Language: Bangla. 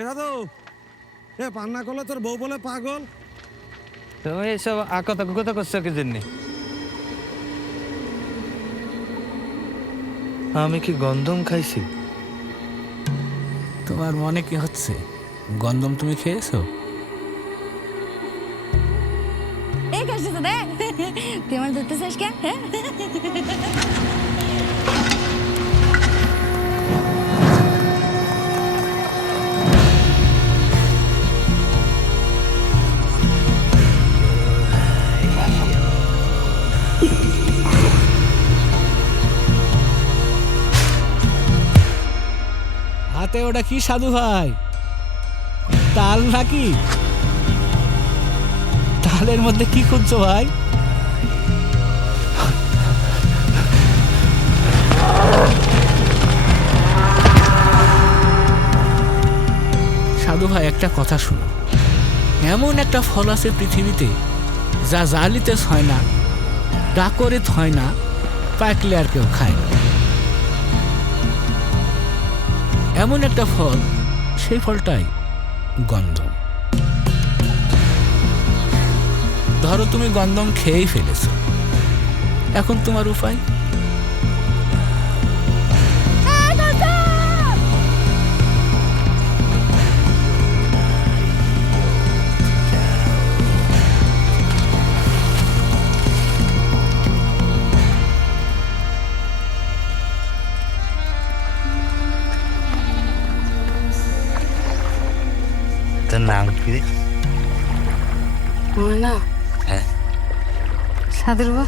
এটা তো এ পান্না করলে তোর বউ বলে পাগল। তুমি এসব আকতা কুকতা করছো কি জন্যে? আমি কি গন্ধম খাইছি? তোমার মনে কি হচ্ছে? গন্ধম তুমি খেয়েছো? এই কাজটা তো দেখ, তুই আমার ধরতে চাস কেন? হ্যাঁ, হাতে ওটা কি সাধু ভাই? তাল নাকি? তালের মধ্যে কি খুঁজছো ভাই? সাধু ভাই একটা কথা শুনো, এমন একটা ফল আছে পৃথিবীতে যা জালিতে হয় না, ডাকরে হয় না, পাকলে আর কেউ খায় না। এমন একটা ফল, সেই ফলটাই গন্ধম। ধরো তুমি গন্ধম খেয়েই ফেলেছো, এখন তোমার উপায়? তোর নাম কি রে? আমার না হ্যাঁ, সাধুর বউ।